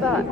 But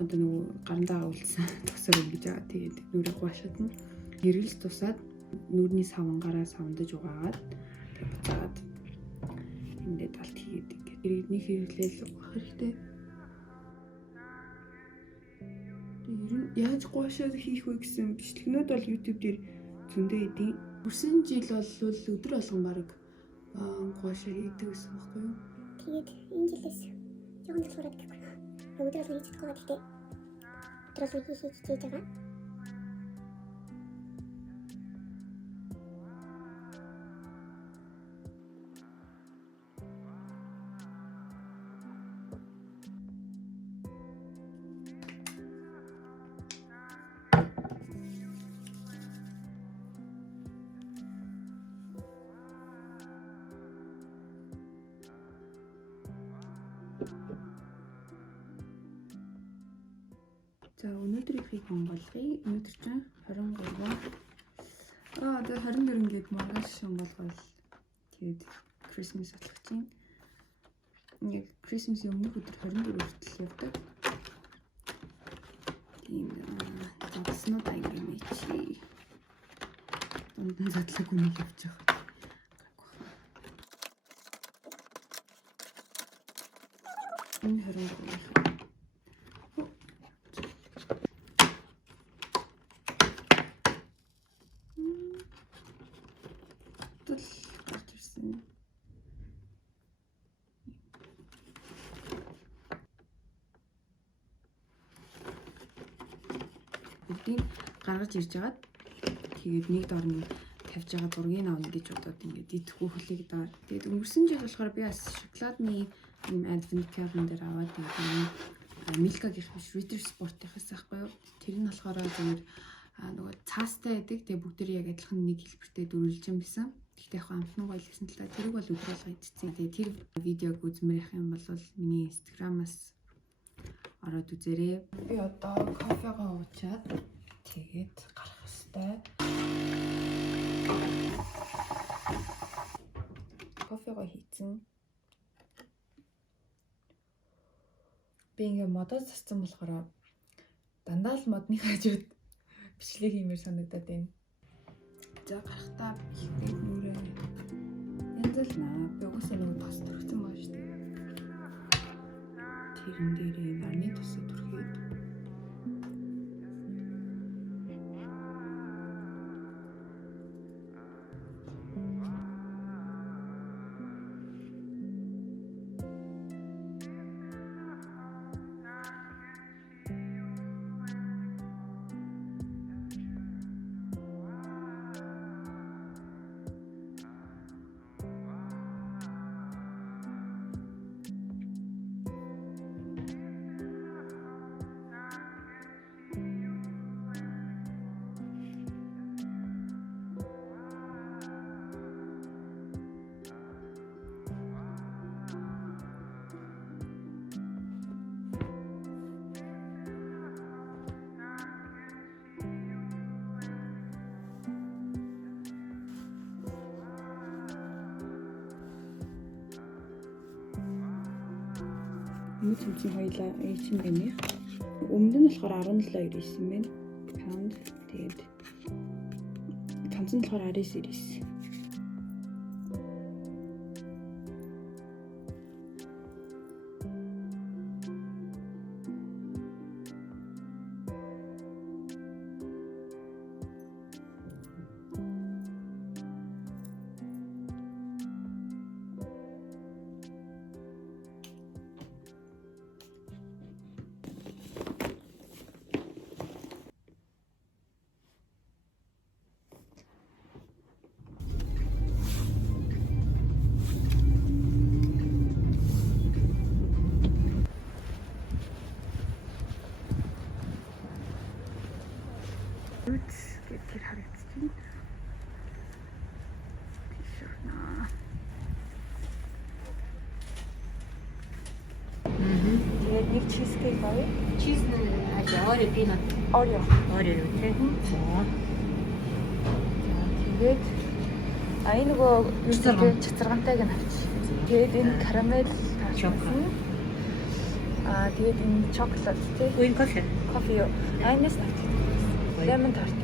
одоо нөгөө гарандаа уулзсан тосор ингэж байгаа. Тэгээд нүрийг гуашаадна. Хэрэглэс тусаад нүрний савангаараа савандаж угаагаад буцаад ингээд алт хийгээд ингээд иргэдний хэрэглээл угаах хэрэгтэй. Ер нь яаж гуашаад хийх вэ гэсэн бичлэгнүүд бол YouTube дээр зөндөө идэв. Хүрсэн жил бол өдөр болгон баг гуашаа хийдэг гэсэн баггүй юу? Тэгээд энэ жилээс жоохон тусгараад гэхгүй. Өдөр болгон хийж чадахгүй гэхдээ өдөр болгон хийж байгаа. За өнөөдрийнхийг онголгоё. Өнөөдөр чинь 23. Одоо 24 гээд маргааш онголгоол. Тэгээд Christmas атлах чинь. Яг Christmas-ийн өмнөх өдөр 24 хүртэл явдаг. Тийм зогсноо аяг юм чи. Дунд задлаг үнийг явж байгаа. Энэ 23. Бүгдийг гаргаж ирж агаад тэгээд нэг дор нь тавьж байгаа зургийг авна гэж бодоод ингээд идэхгүй хөлийг даа. Тэгээд өнгөрсөн жил болохоор би бас шоколадны юм advent calendar дээр аваад тэгээд Milka-гийнх биш Ritter Sport-ийнхээс байхгүй юу. Тэр нь болохоор зүгээр нөгөө цаастай байдаг. Тэгээд бүгдээ яг адилхан нэг хэлбэртэй дөрвөлжин байсан. Гэхдээ яг амтнуу гоё гэсэн л та тэрийг бол өдрөөлгөө идчихсэн. Тэгээд тэр видеог үзмээрх юм бол миний Instagram-аас ороод үзээрэй. Би одоо кофегаа уучаад тэгээд гарах хэвээр. Кофегаа хийцэн. Би ингээ модод зассан болохоор дандаа л модны хажууд бичлэг хиймээр санагдаад байна. За гарахтаа бэлдээ нүрээ. Янзал наа. Би угаасаа нэг тос төрсөн байна шүү дээ. Тэрэн дээрээ нарны тосыг түрхээд. Өмнө цэмцгийн хоёлаа эйчэн бэнийх. Өмнө нь болохоор 17.99 байна. Pound. Тэгээд ганц нь болохоор 19.99. Тэр харагдчих. Тишүүнаа. Тэгээд нэг чизкейк авъя. Чиз нь Орео пинат. Орео. Орео тийм. За. Тэгээд энэ нөгөө чацаргантайг нь авчих. Тэгээд энэ карамель чоколад. Тэгээд энэ чоколад тийм. Уин кофе. Кофе юу? Айнес авчих. Лемон тарт.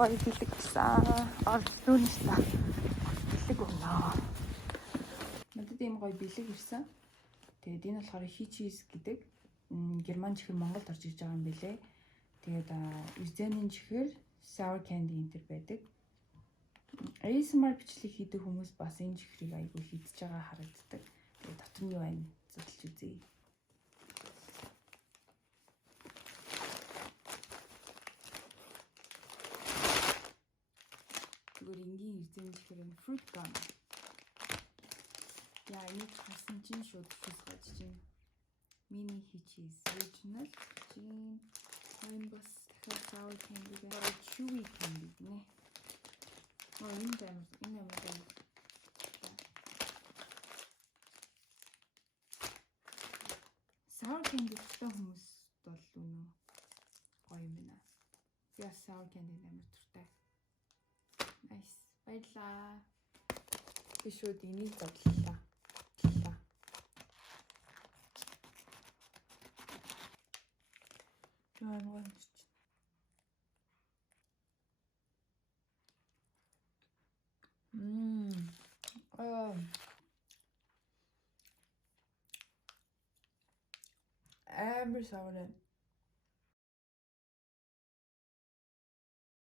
Гоё бэлэг гэсэн. Орлоо та. Бэлэг өгнө. Надад ийм гоё бэлэг ирсэн. Тэгээд энэ болохоор хичиз гэдэг герман чихэр Монголд орж иж байгаа юм билэ. Тэгээд Үзенийн чихэр sour candy энэ төр байдаг. ASMR бичлэг хийдэг хүмүүс бас энэ чихрийг айгүй хийдэж байгаа харагддаг. Тэгээд дотор нь юу байна? Судалж үзье. Зүгээр энгийн Үзенийн чихэр нь fruit gum. Яа, энийг харсан чинь шууд хүсгэж чинь. Mini Hitchis original чинь энэ бас дахиад sour candy байгаа chewy candy нэ. Энэ амар. Sour candy гэсэн хүмүүс бол үнэ гоё юм байна. Би sour candy амар дуртай. Nice. Баярлаа. Би шууд энийг зодлоо. ирж байна. Амар савраа.